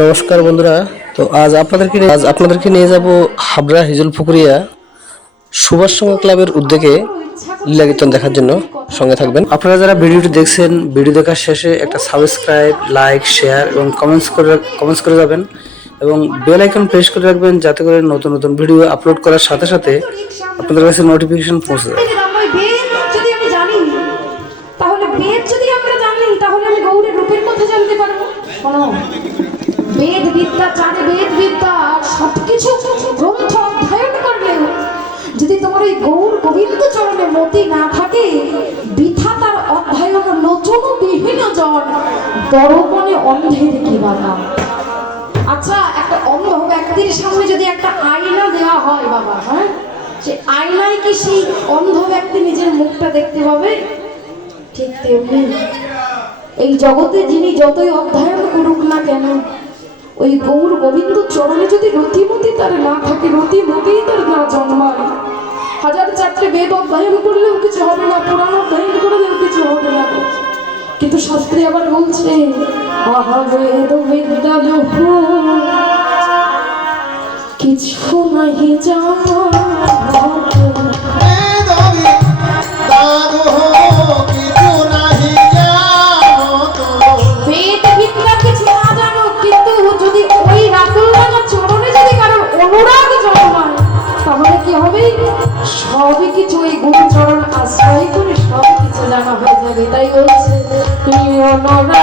নমস্কার বন্ধুরা, তো আজ আপনাদেরকে নিয়ে যাব হাবড়া হিজল পুকুরিয়া সুভাষ সংঘ ক্লাবের উদ্যোগে লীলা কীর্তন দেখার জন্য। সঙ্গে থাকবেন। আপনারা যারা ভিডিওটি দেখছেন, ভিডিও দেখার শেষে একটা সাবস্ক্রাইব, লাইক, শেয়ার এবং কমেন্টস করে যাবেন এবং বেল আইকন প্রেস করে রাখবেন, যাতে করে নতুন নতুন ভিডিও আপলোড করার সাথে সাথে আপনাদের কাছে নোটিফিকেশন পৌঁছে যায়। বেদ বিদ্যা চারে বেদ বিদ্যা সবকিছু গ্রন্থ অধ্যয়ন করলেও যদি তোমার এই গৌর গোবিন্দ চরণে মতি না থাকে, বৃথা তার অধ্যয়ন লোচন বিহীন জন দর্পণে অন্ধের কি বাধা। আচ্ছা, একটা অন্ধ ব্যক্তির সামনে যদি একটা আয়না দেওয়া হয় বাবা, হ্যাঁ, সে আয়নায় কি সেই অন্ধ ব্যক্তি নিজের মুখটা দেখতে পাবে? ঠিক তেমনি এই জগতে যিনি যতই অধ্যয়ন করুক না কেন, ওই গৌর গোবিন্দ চরণে যদি রতিমতি তার না থাকে, রতিমতি তার না জন্মায়, হাজার চারটে বেদ অধ্যয়ন করলেও কিছু হবে না, পুরাণ অধ্যয়ন করলেও কিছু হবে না। কিন্তু শাস্ত্রে আবার বলছে বেদ বিদ্যা কিছু নাহি জানো, সবই কিছু ওই গুরু চরণ আশ্রয় করে সব কিছু জানা হয়ে যাবে। তাই বলছে তুমি অনরা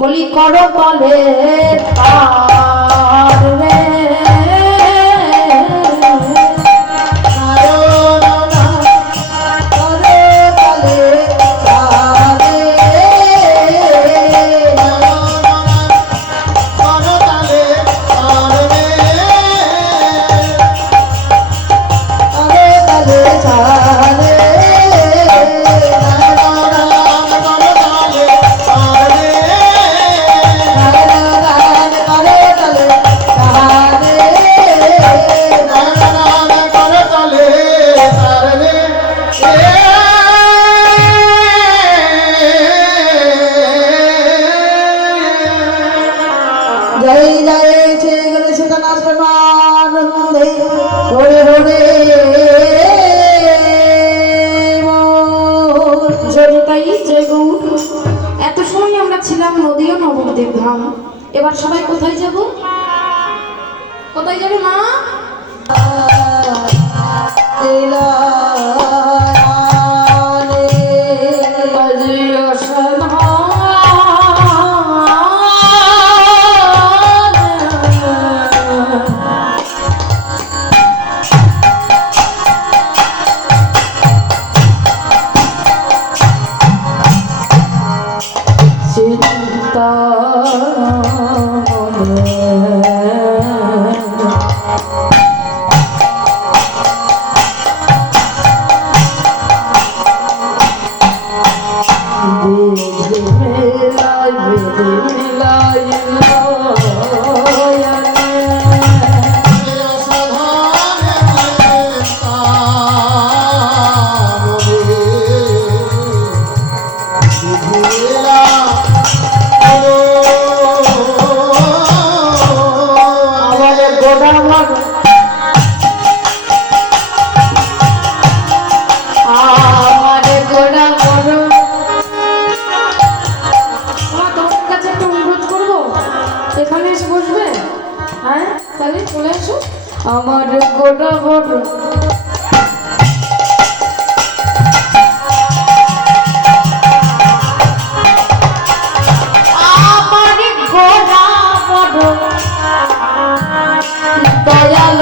বলি কর তলে তার রে এত সময় আমরা ছিলাম নদী ও নবদ্বীপ ধাম। এবার সবাই কোথায় যাব? কোথায় যাবে মা? এখানে এসে বসবে, হ্যাঁ তাহলে চলে এসো। আমার গোটা বড় দয়াল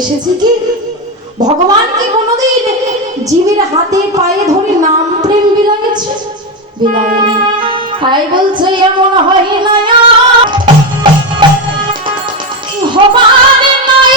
এসেছে কি? ভগবান কি কোনোদিন জীবের হাতে পায়ে ধরে নাম প্রেম বিলাইছে? বিলাইনি। তাই বলছে এমন হয় না হবার নাই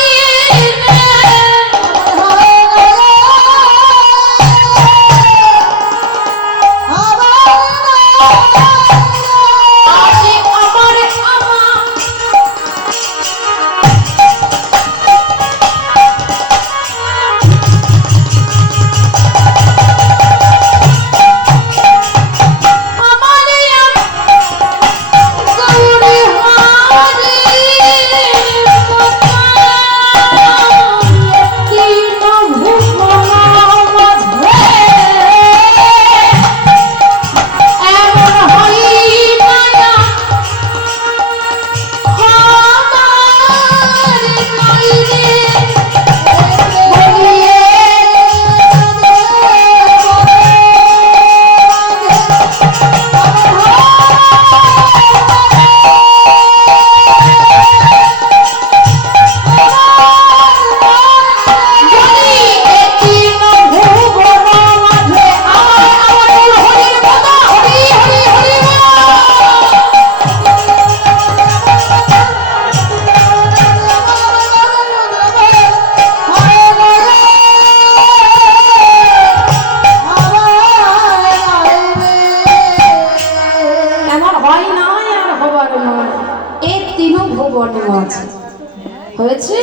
হয়েছে,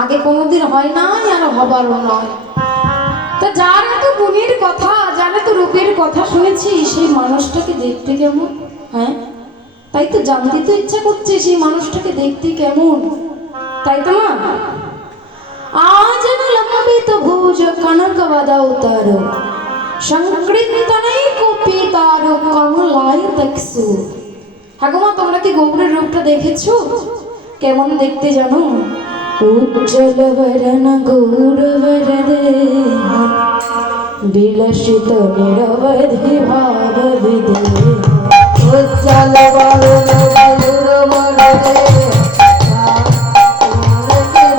আগে কোনোদিন হয় না আর হবারও নয়। তা যার এত গুণের কথা, যার এত রূপের কথা শুনেছি, সেই মানুষটাকে দেখতে কেমন? হ্যাঁ তাই তো জানতে তো ইচ্ছা করছে সেই মানুষটাকে দেখতে কেমন, তাই তো না? আজ লম্বিত ভুজ কনক বদৌতর সংকৃতনেই কপি তার কমলায় তকসু। হ্যাঁ গো মা, তোমরা কি গৌরের রূপটা দেখেছো? কেমন দেখতে জানো? উজ্জ্বল বরণ গৌর বরদে বিলসিত নিরবধি ভাব বিদে উজ্জ্বল বরণ গৌর বরদে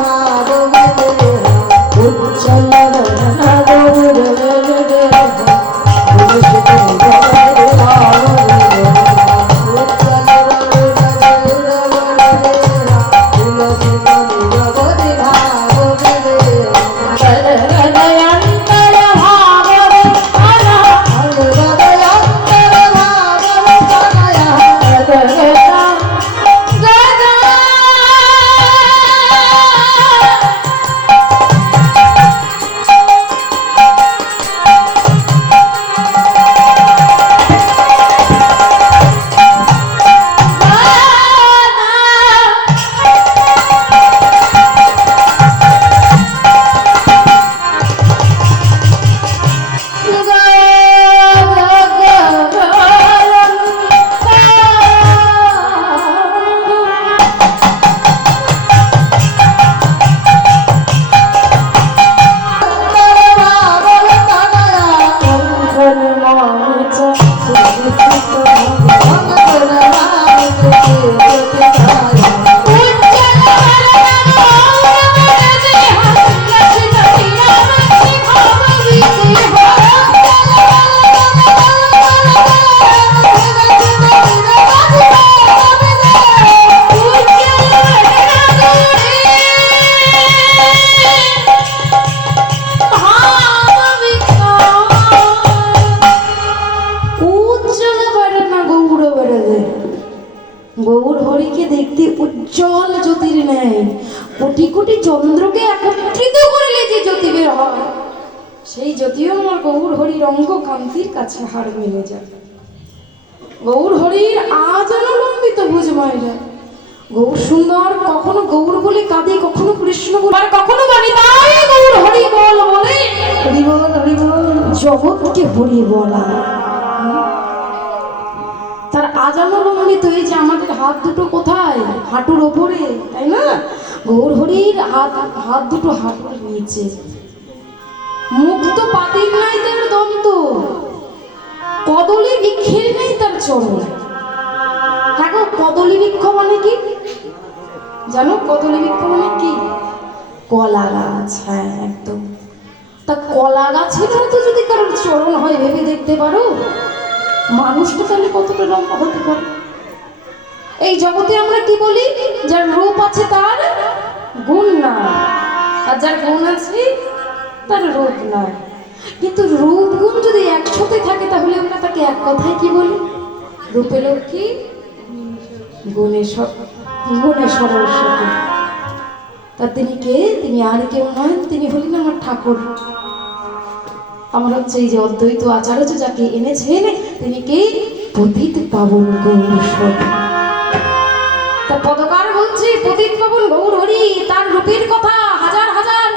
ভাব বিদে উজ্জ্বল বরণ গৌর বরদে বিলসিত নিরবধি ভাব বিদে উজ্জ্বল বরণ গৌর বরদে বিলসিত নিরবধি ভাব বিদে গৌর হরিকে দেখতে উজ্জ্বল জ্যোতির ন্যায় কোটি কোটি চন্দ্রকে একত্রিত করলে যে জ্যোতি বের হয়, সেই জ্যোতিও আমার গৌর হরির অঙ্গ কান্তির কাছে হার মেনে যায়। গৌর হরির আজলম্বিত ভুজ মায়েরা গৌর সুন্দর, কখনো গৌর বলে কাঁদে, কখনো কৃষ্ণ বলে, আর কখনো বলে তাই গৌর হরি বল বলে হরি বল হরি বল, জগৎকে হরি বলা। তার আজানুলম্বিত এই যে আমাদের হাত দুটো কোথায়, হাঁটুর ওপরে, তাই না? গৌর হরির হাত দুটো হাঁটুর নিচে, মুখ তো পাতির নাই তার দন্ত, কদলী বৃক্ষের নেই তার চরণ। হ্যাঁ গো, কদলী বৃক্ষ মানে কি জানো? কদলী বৃক্ষ মানে কি? কলা গাছ। হ্যাঁ একদম। তা কলা গাছের মতো যদি কারোর চরণ হয়, ভেবে দেখতে পারো মানুষটা তাহলে কতটা লম্বা হতে পারে। এই জগতে আমরা কি বলি? যার রূপ আছে তার গুণ নাই, আর যার গুণ আছে তার রূপ নাই। কিন্তু রূপ গুণ যদি একসাথে থাকে তাহলে আমরা তাকে এক কথায় কি বলি? রূপে লক্ষ্মী, গুণে সরস্বতী। তা তিনি কে? তিনি আর কেউ নয়, তিনি হলেন আমার ঠাকুর। আমার হচ্ছে এই যে অদ্বৈত আচার্য যাকে এনেছেন, তিনি কে? পতিত পাবন গৌর হরি। তা পদকার বলছে পতিত পাবন গৌর হরি, তার রূপের কথা হাজার হাজার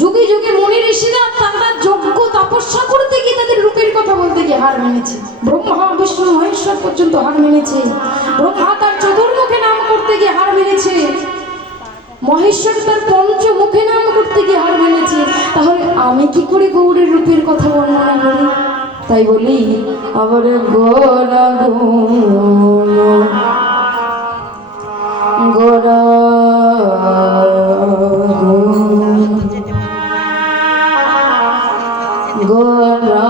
যুগে যুগে মুনি ঋষিরা তারা যজ্ঞ তপস্যা করতে গিয়ে তাদের রূপের কথা বলতে গিয়ে হার মেনেছে। ব্রহ্মা বিষ্ণু মহেশ্বর পর্যন্ত হার মেনেছে। ব্রহ্মা তার চতুর্মুখে নাম করতে গিয়ে হার মেনেছে। মহেশ্বর তার পঞ্চমুখে নাম করতে গিয়ে হার মেনেছে। তাহলে আমি কি করে গৌরের রূপের কথা বর্ণনা করি? তাই বলি আবার গোরা গোরা গোরা গোরা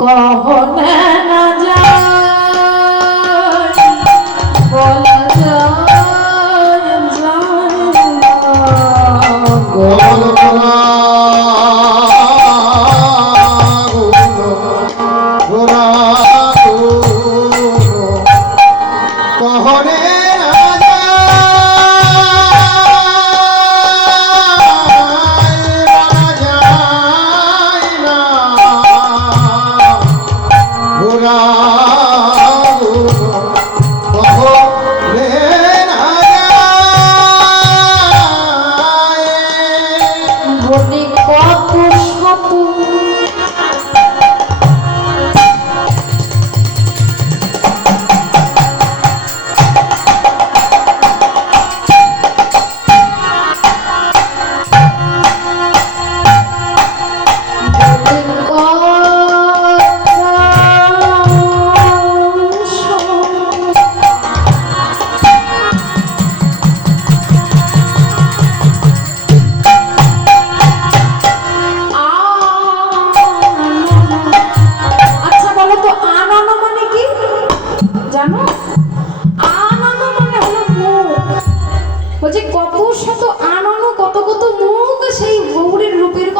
কহনে না যায় বলা যায় গোরা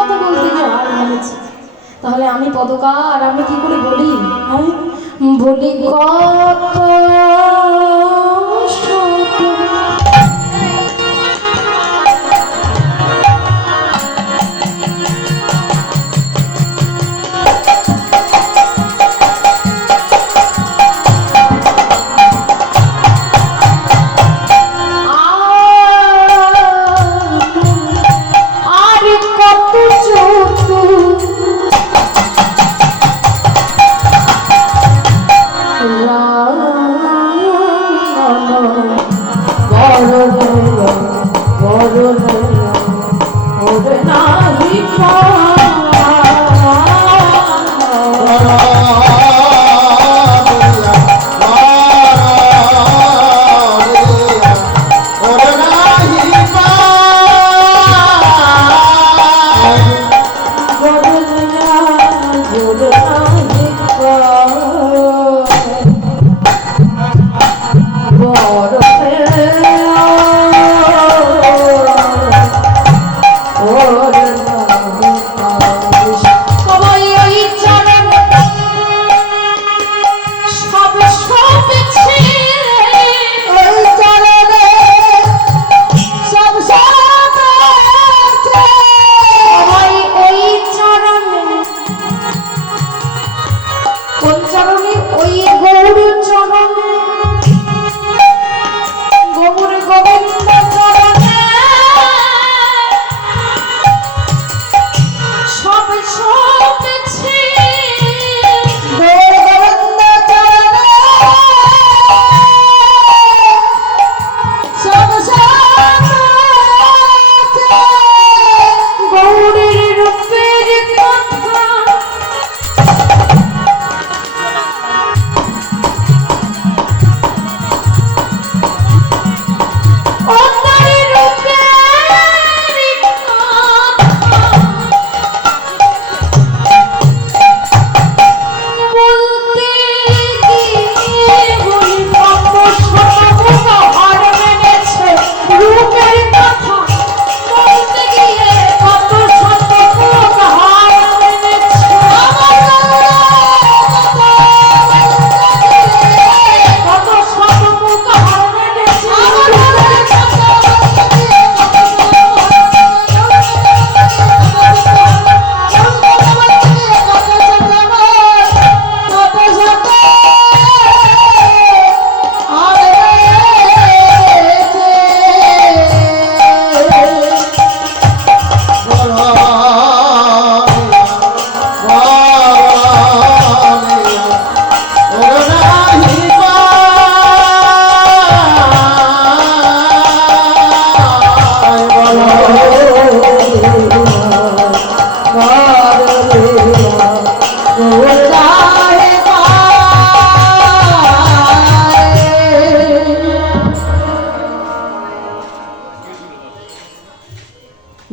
কথা বলতে গিয়ে আর মনেছে। তাহলে আমি পদকার, আমি কি করে বলি? হ্যাঁ, বলি কত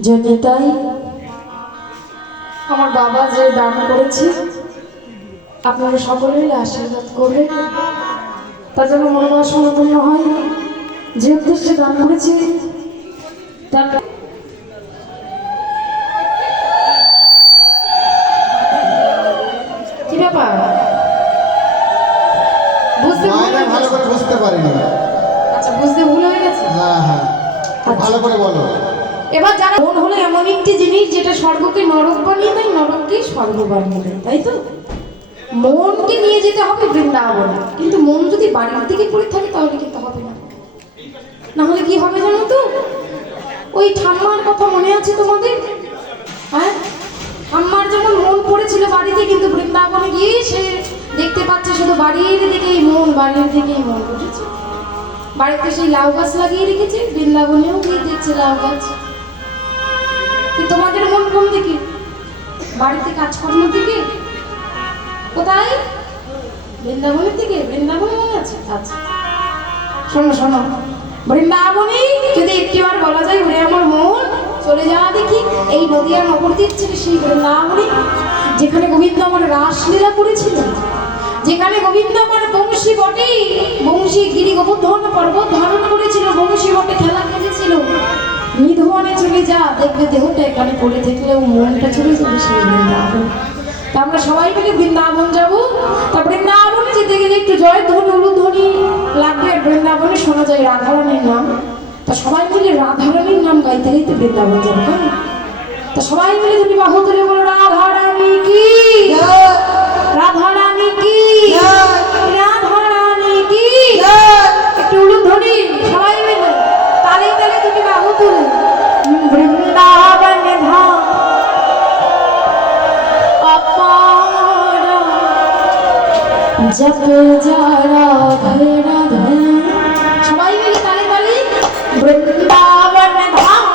যদি তাই আমার বাবা যে দান করেছে আপনারা সকলেই আশীর্বাদ করবেন, তা যেন মনোবাসনা পূর্ণ হয়। যে উদ্দেশ্যে দান করেছি তার কি ব্যাপার বুঝতে ভালো করে বুঝতে পারিনি। আচ্ছা, বুঝতে ভুল হয়ে গেছে। হ্যাঁ হ্যাঁ, ভালো করে বলো। এবার যারা মন হলো এমন একটি জিনিস যেটা স্বর্গকে নরক বানিয়ে দেয়, নরককে স্বর্গ বানিয়ে দেয়, তাই তো? মনকে নিয়ে যেতে হবে বৃন্দাবনে, কিন্তু মন যদি বাড়ির দিকে পড়ে থাকে তাহলে কিন্তু হবে না। না হলে কি হবে জানো তো? ওই ঠাম্মার কথা মনে আছে তোমাদের? হ্যাঁ, ঠাম্মার যেমন মন পড়েছিল বাড়িতে, কিন্তু বৃন্দাবনে গিয়ে সে দেখতে পাচ্ছে শুধু বাড়ির দিকেই মন, বাড়ির দিকেই মন, বুঝেছো? বাড়িতে সেই লাউ গাছ লাগিয়ে রেখেছে, বৃন্দাবনেও গিয়ে দেখছে লাউ গাছ। তোমাদের মন কোন দিকে? বাড়িতে কাজকর্মের দিকে? কোথায়? বৃন্দাবনের দিকে। বৃন্দাবন মনে আছে? আচ্ছা শোনো শোনো, বৃন্দাবনে যদি একটিবার বলা যায় ওরে আমার মন, চলে যাওয়া দেখি এই নদীয়ার নবদ্বীপ ছিল সেই বৃন্দাবনে, যেখানে গোবিন্দ আমার রাসলীলা করেছিল, যেখানে গোবিন্দ আমার বংশী বটে, বংশী গিরি গোবর্ধন পর্বত ধারণ করেছিল, বংশী বটে খেলা খেলেছিল। নিধনে চলে যা, দেখবে দেহটা এখানে পড়ে থাকলেও মনটা চলে যাবে সেই বৃন্দাবন। তা আমরা সবাই মিলে বৃন্দাবন যাব। তা বৃন্দাবনে যেতে গেলে একটু জয় ধ্বনি উলুধ্বনি লাগবে। আর বৃন্দাবনে শোনা যায় রাধারানীর নাম। তা সবাই মিলে রাধারানীর নাম গাইতে গাইতে বৃন্দাবন যাবো, কেমন? তা সবাই মিলে যদি বাহু তুলে বলো রাধারানী কি, রাধারানী কি, রাধারানী কি। একটু উলুধ্বনি সবাই মিলে তালে তালে তুমি বাহু তুলে বৃন্দাবন ধাম अपारा जप जरा भरा सबाई मिले ताली ताली वृंदावन धाम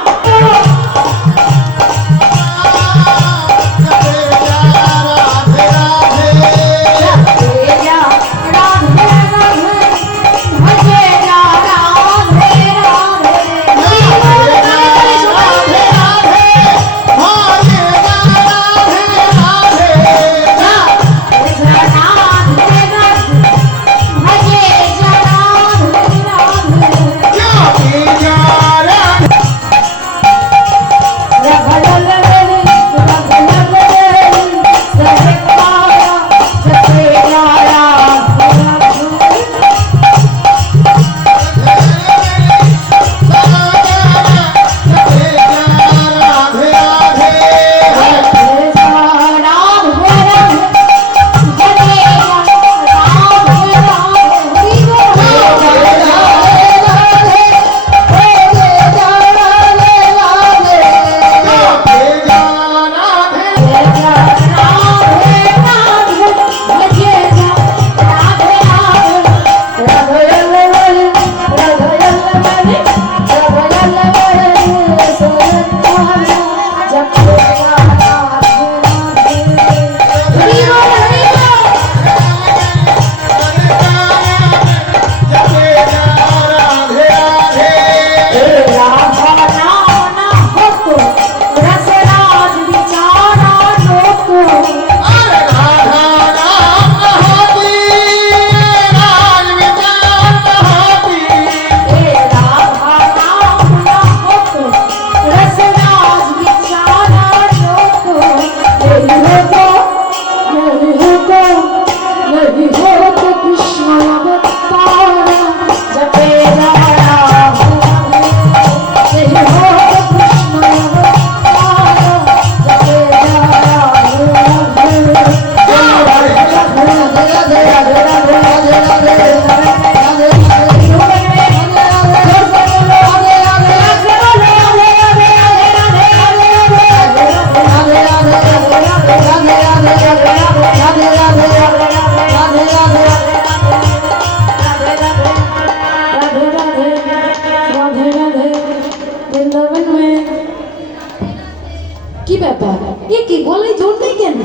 কি ব্যাপার এ কি বলে জোর নেই কেন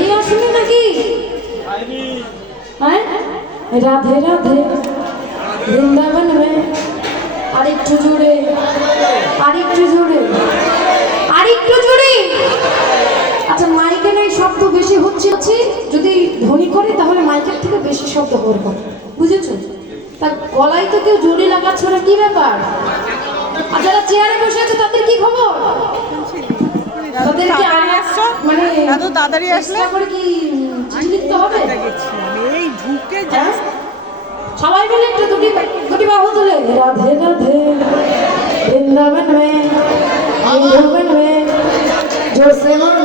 এই আসলে নাকি হ্যাঁ রাধে রাধে বৃন্দাবন মে আরেকটু জোরে আরেকটু জোরে আরেকটু জোরে আচ্ছা মাইকে নাই শব্দ বেশি হচ্ছে যদি ধ্বনি করে তাহলে মাইকের থেকে বেশি শব্দ হওয়ার কথা বুঝেছো তা গলায় তো কেউ জোরে লাগাচ্ছ না কি ব্যাপার আর যারা চেয়ারে বসে আছে তাদের কি খবর তাদেরকে মানে এত তাড়াতাড়ি আসলে করে কি চিঠি লিখতে হবে এই ঢুকে যা সবাই মিলে একটু দুটি বাহু তুলে রাধে রাধে বৃন্দাবন মে বৃন্দাবন মে জোর से